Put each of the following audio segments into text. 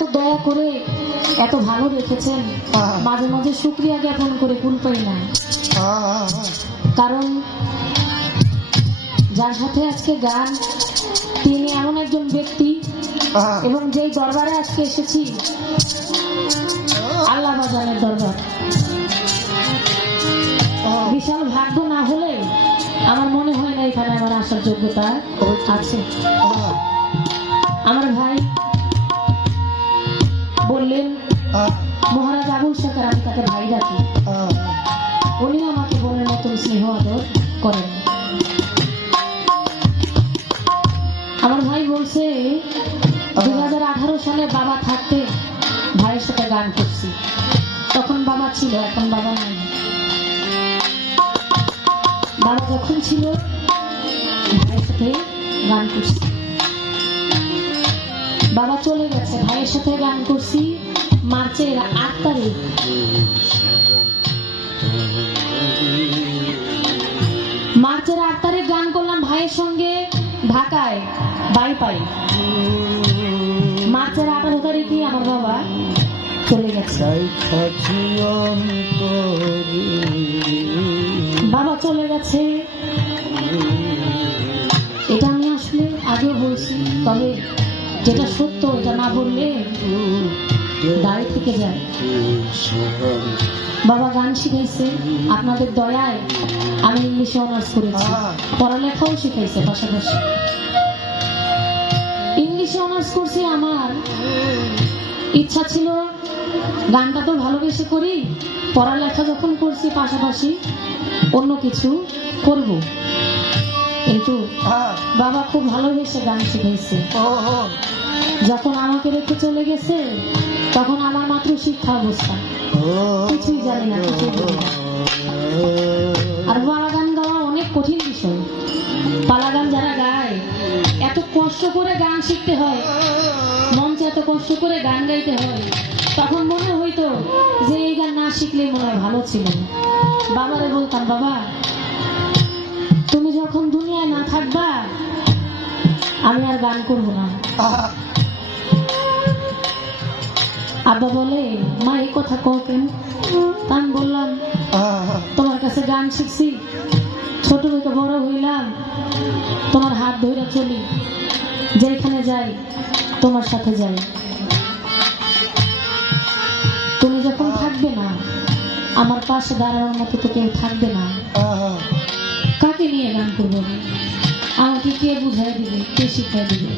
এত দয়া করে এত ভালো রেখেছেন। মাঝে মাঝে শুক্রিয়া জ্ঞাপন করে কুল পাই না। কারণ যার সাথে আজকে গান তিনি এমন একজন ব্যক্তি। এবং যেই দরবারে আজকে এসেছি আল্লাহ বাজানের দরবার। বিশাল ভাগ্য না হলে আমার মনে হয় না এখানে আমার আসার যোগ্যতা আছে। আমার ভাই বললেন মহারাজ আবুল শেখর আমি তাকে ভাই ডাকি। উনি আমাকে বোনের মতন স্নেহ আদর করেন আমার ভাই বলছে দুই হাজার আঠারো সালে বাবা থাকতে ভাইয়ের সাথে গান করছি। তখন বাবা ছিল এখন বাবা নাই। বাবা যখন ছিল ভাইয়ের সাথে গান করছি। বাবা চলে গেছে ভাইয়ের সাথে গান করছি মার্চের আট তারিখ। মার্চের আট তারিখ গান করলাম ভাইয়ের সঙ্গে ঢাকায় বাই পাই মার্চের আঠারো তারিখে আমার বাবা চলে গেছে। বাবা চলে গেছে। এটা আমি আসলে আগেও বলছি তবে যেটা সত্য, এটা না বললে দায় থেকে যায়। বাবা গান শিখাইছে, আপনাদের দয়ায় আমি ইংলিশে অনার্স করেছি। পড়ালেখাও শিখাইছে পাশাপাশি। ইংলিশে অনার্স করছি আমার। ইচ্ছা ছিল গানটা তো ভালোবেসে করি, পড়ালেখা যখন করছি পাশাপাশি অন্য কিছু করব। কিন্তু বাবা খুব ভালোবেসে গান শিখাইছে। ওহো, যখন আমাকে রেখে চলে গেছে তখন আমার মাত্র শিক্ষা অবস্থা। কিছুই জানি না, কিছুই জানি না। আর পালা গান গাওয়া অনেক কঠিন বিষয়। পালা গান যারা গায় এত কষ্ট করে গান শিখতে হয় মঞ্চে এত কষ্ট করে গান গাইতে হয় তখন মনে হইতো যে এই গান না শিখলে মনে হয় ভালো ছিল বাবারে বলতাম বাবা তুমি যখন দুনিয়ায় না থাকবা, আমি আর গান করব না। আব্বা বলে, মা, এই কথা কও কেন? আমি বললাম, তোমার কাছে গান শিখছি। ছোট থেকে বড় হইলাম, তোমার হাত ধরে চলি। যেখানে যাই, তোমার সাথে যাই। তুমি যখন থাকবে না, আমার পাশে দাঁড়ানোর মতো তো কেউ থাকবে না। করব আমি? আমাকে কে বুঝাই দিবে? কে দিবে?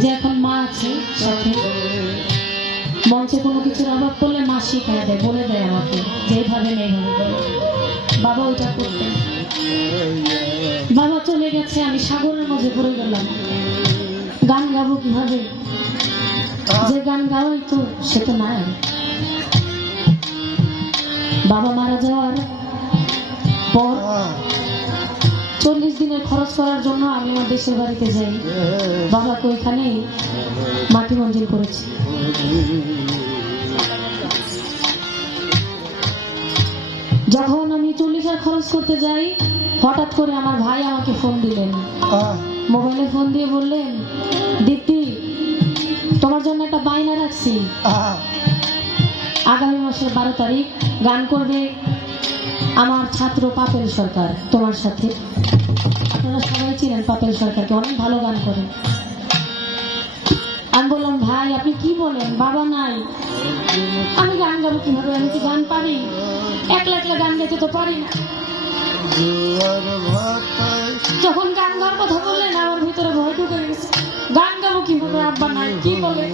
যে এখন মা আছে, সাথে। মঞ্চে কোনো কিছুর অভাব মা শিখাই দেয়, বলে দেয় আমাকে যেভাবে বাবা ওইটা বাবা চলে গেছে, আমি সাগরের মাঝে পড়ে গেলাম। গান গাবো কীভাবে? যে গান গাওয়াই তো, সে তো নাই। বাবা মারা যাওয়ার পর চল্লিশ দিনের খরচ করার জন্য আমি আমার দেশের বাড়িতে যাই। বাবাকে ওইখানেই মাটি মঞ্জিল করেছি। যখন আমি চল্লিশের খরচ করতে যাই হঠাৎ করে আমার ভাই আমাকে ফোন দিলেন। মোবাইলে ফোন দিয়ে বললেন দীপ্তি তোমার জন্য একটা বায়না রাখছি। আগামী মাসের বারো তারিখ গান করবে আমার ছাত্র পাপেল সরকার তোমার সাথে। আপনারা সবাই চিনেন পাপেল সরকারকে, অনেক ভালো গান করে আমি বললাম, ভাই, আপনি কি বলেন? বাবা নাই। আমি গান গাবো কীভাবে? আমি কি গান পারি? একলা একলা গান গাইতে তো পারি না। যখন গান গাওয়ার কথা বললেন, আমার ভিতরে ভয় ঢুকে গেছে। গান গাবো কীভাবে? আব্বা নাই, কি বলে?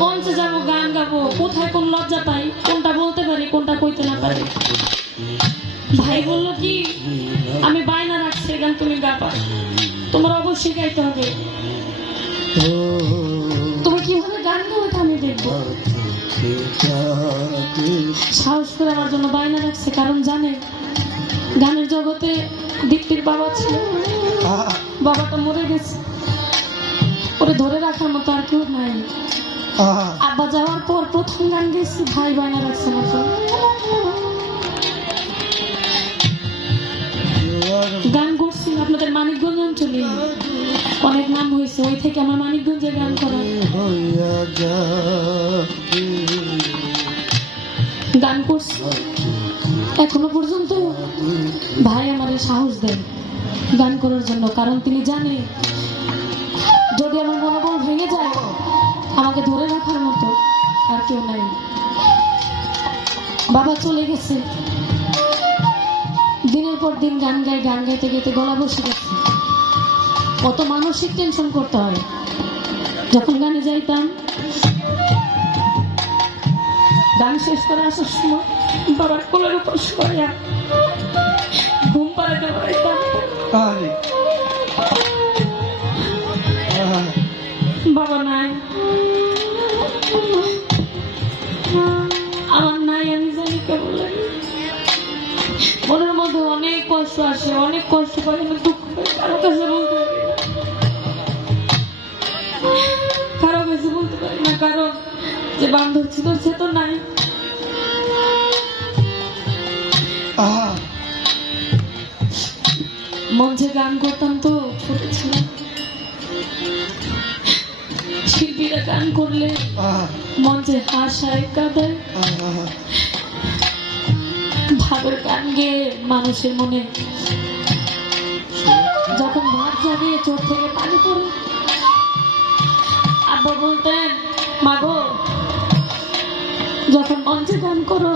মঞ্চে যাব, গান গাবো। কোথায় কোন লজ্জা পাই? কোনটা বলতে পারি, কোনটা কইতে না পারি? ভাই বলল কি? আমি বায়না রাখছি গান তুমি গাবা। তোমার অবশ্যই গাইতে হবে। ও, তুমি কীভাবে গান এটা আমি দেখব। সাহস করে আমার জন্য বায়না রাখছে কারণ জানে গানের জগতে দীপ্তির বাবা ছিল। বাবাটা মরে গেছে। ওরে ধরে রাখার মতো আর কেউ নাই। আব্বা যাওয়ার পর প্রথম গান গেছি ভাই বায়না রাখছে আমার গান করছি আপনাদের মানিকগঞ্জ অঞ্চলে? অনেক নাম হয়েছে, ওই থেকে আমার মানিকগঞ্জে গান করা। গান করছি। এখনও পর্যন্ত ভাই আমার সাহস দেন গান করার জন্য, কারণ তিনি জানে, যদি আমার মনোবল ভেঙে যায়, আমাকে ধরে রাখার মতো আর কেউ নাই। বাবা চলে গেছে। পর দিন গান গাই, গান গাইতে গাইতে গলা বসে গেছে। কত মানসিক টেনশন করতে হয়। যখন গানে যাইতাম, গান শেষ করে আসার সময় বাবার কোলের উপর শুয়ে ঘুম পাড়াতে পারাইতাম কষ্ট পাই আমি দুঃখ কারও কাছে বলতে পারি না। কারও কাছে বলতে পারি না কারণ যে বান্ধব ছিল সে তো নাই। মঞ্চে গান করতাম তো ছোট ছিলাম শিল্পীরা গান করলে মঞ্চে হাসায় কাঁদায়। ভাবের গান গেয়ে মানুষের মনে ভাব চোখ থেকে পানি পড়ে। আব্বা বলতেন মাগো যখন মঞ্চে গান করো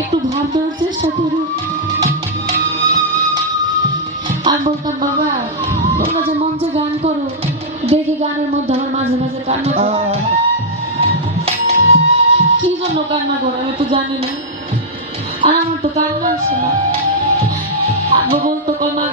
একটু ভাব দেওয়ার চেষ্টা করো। আর বলতাম বাবা তোমরা যে মঞ্চে গান করো দেখি গানের মধ্যে আমার মাঝে মাঝে কান্না করে। কি জন্য কান্না করে আমি তো জানি না। আর আমার তো কান্না আসে না। আব্বু বলতো কল মা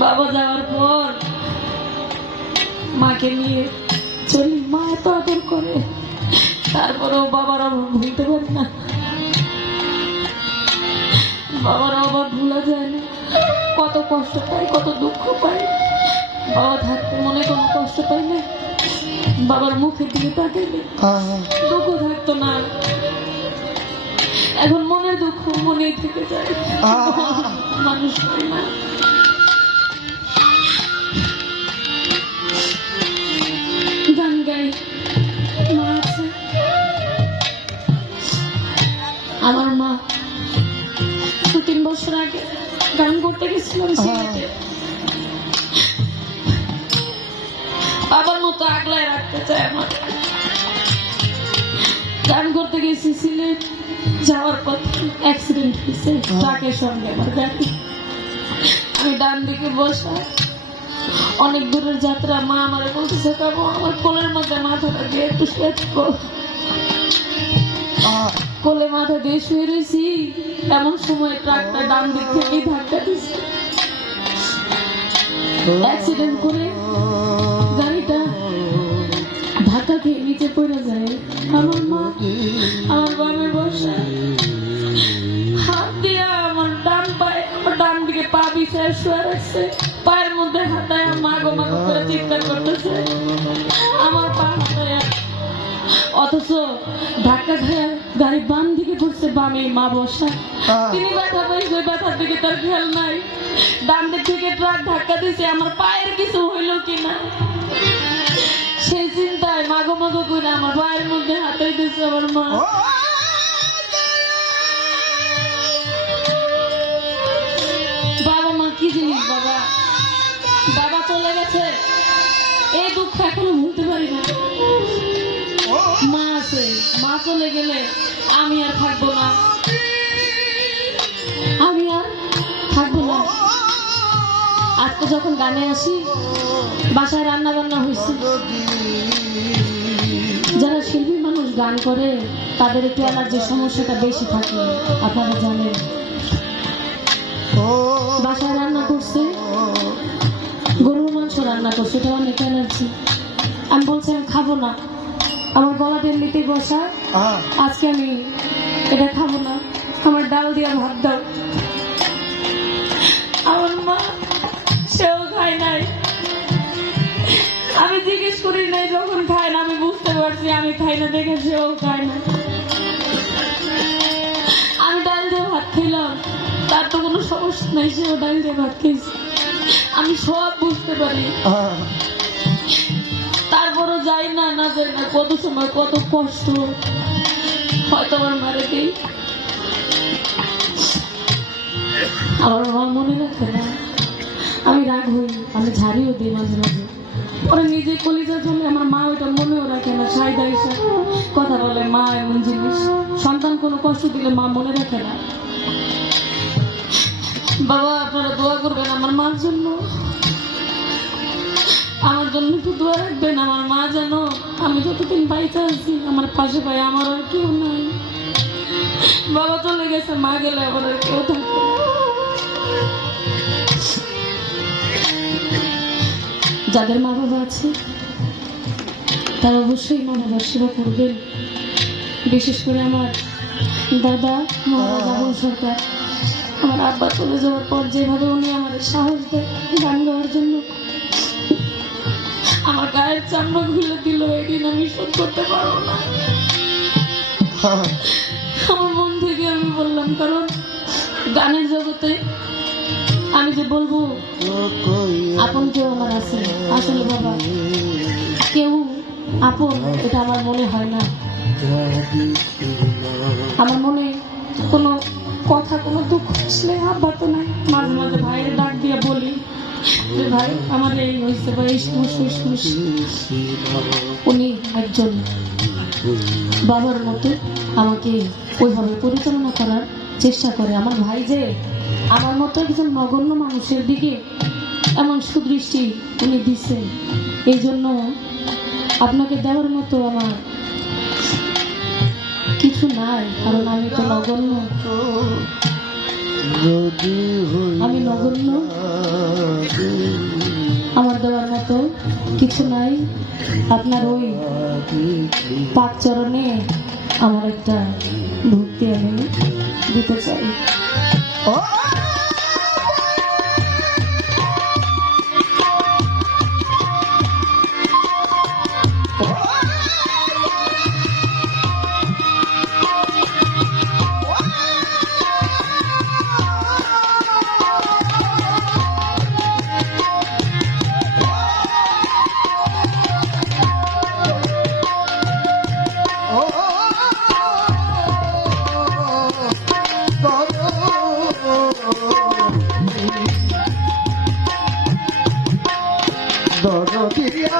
বাবা যাওয়ার পর মাকে নিয়ে চলি মা এত আদর করে তারপরেও বাবার অভাব ভুলতে পারি না। বাবার অভাব ভুলা যায় না। কত কষ্ট পাই কত দুঃখ পাই বাবা থাকতে মনে কোনো কষ্ট পাই না। বাবার মুখের দিকে তাকাইলে আহা, দুঃখ থাকতো না। এখন মনের দুঃখ মনেই থেকে যায়। আহা। মানুষ পাই না। আমার মা দু তিন বছর আগে গান করতে গেছিলাম সিলেটে বাবার মতো আগলায় রাখতে চায় আমার। গান করতে গেছি সিলেট যাওয়ার পথে অ্যাক্সিডেন্ট হয়েছে। ট্রাকের সঙ্গে আমার গাড়ি। আমি ডান দিকে বসা। অনেক দূরের যাত্রা মা আমার বলতেছে কাবো আমার কোলের মধ্যে মাথাটা দিয়ে একটু শুয়ে থাকো আহা, কোলে মাথা দিয়ে শুয়ে রয়েছি এমন সময় ট্রাকটা ডান দিক থেকেই ধাক্কা দিচ্ছে অ্যাক্সিডেন্ট করে গাড়িটা ধাক্কা খেয়ে নিচে পড়ে যায়। আমার মা, আমার বাবার বসা। হাত দিয়া আমার ডান পায়ে, আমার ডান দিকে পা বিছায় শুয়ে রাখছে পায়ের মধ্যে হাতায় মাগো মাগো করে চিৎকার করতেছে। আমার পা হাতায় অথচ ধাক্কা খেয়ে গাড়ি বাম দিকে ঘুরছে বামে মা বসা তিনি ব্যথা পাইছে ব্যথার দিকে তার খেয়াল নাই ডান দিক থেকে ট্রাক ধাক্কা দিছে আমার পায়ের কিছু হইল কিনা সেই চিন্তায় মাগো মাগো করে আমার পায়ের মধ্যে হাতে দিছে আমার মা বাবা মা কি জিনিস বাবা বাবা চলে গেছে এই দুঃখ এখনও ভুলতে পারি না মা আছে, মা চলে গেলে আমি আর থাকব না। আমি আর থাকব না। আজকে যখন গানে আসি, বাসায় রান্না বান্না হয়েছে। যারা শিল্পী মানুষ গান করে, তাদের একটু অ্যালার্জির সমস্যাটা বেশি থাকে, আপনারা জানেন। বাসায় রান্না করছে, গরুর মাংস রান্না করছে, এটা অনেক অ্যালার্জি আমি বলছি, আমি খাব না। আমার গলাটা এমনিতেই বসা। আজকে আমি এটা খাব না। আমার ডাল দিয়ে ভাত দাও। আমার মা সেও খায় নাই। আমি জিজ্ঞেস করি নাই যখন খায় না আমি বুঝতে পারছি আমি খাই না দেখে সেও খায় না। আমি ডাল দিয়ে ভাত খেলাম। তার তো কোনো সমস্যা নাই সেও ডাল দিয়ে ভাত খেয়েছে। আমি সব বুঝতে পারি। তারপরও যাই না না যাই না, কত সময়, কত কষ্ট। হয়তো আমার মারে দিই। আমার মা মনে রাখে না, আমি রাগ হই, আমি ঝাড়িও দিই মাঝে মাঝে। ওরা নিজে কলিজা চলে আমার মা ওইটা মনেও রাখে না সাইদা এসে কথা বলে, মা, এমন জিনিস। সন্তান কোনো কষ্ট দিলে মা মনে রাখে না। বাবা, আপনারা দোয়া করবেন আমার মার জন্য। আমার জন্য তো দোয়া রাখবেন, আমার মা যেন, আমি যতদিন বাইচা আছি, আমার পাশে পাই আমার আর কেউ নাই। বাবা চলে গেছে, মা গেলে আমার আর কেউ থাকবে যাদের মা বাবা আছে, তারা অবশ্যই মা বাবার সেবা করবেন। বিশেষ করে আমার দাদা আবুল সরকার। আমার আব্বা চলে যাওয়ার পর যেভাবে উনি আমার সাহস দেয় গান গাওয়ার জন্য গায়ের চামড়া খুলে দিল, এদিন আমি শোধ করতে পারব না। আমার মন থেকে আমি বললাম, কারণ গানের জগতে আমি যে বলব, আপন কেউ আমার আছে। আসলে বাবা, কেউ আপন, এটা আমার মনে হয় না। আমার মনে কোনো কথা, কোনো দুঃখ আসলে আব্বা তো নাই। মাঝে মাঝে ভাইয়ের ডাক দিয়ে বলি যে ভাই, আমার এই হয়েছে বা এই উনি একজন বাবার মতো আমাকে ওইভাবে পরিচালনা করার চেষ্টা করে। আমার ভাই যে আমার মতো একজন নগণ্য মানুষের দিকে এমন সুদৃষ্টি উনি দিচ্ছেন এই জন্য আপনাকে দেওয়ার মতো আমার কিছু নাই, কারণ আমি তো নগণ্য। আমি নগণ্য। আমার দেওয়ার মতো কিছু নাই। আপনার ওই পাক চরণে আমার একটা ভক্তি আমি দিতে চাই। দরদিয়া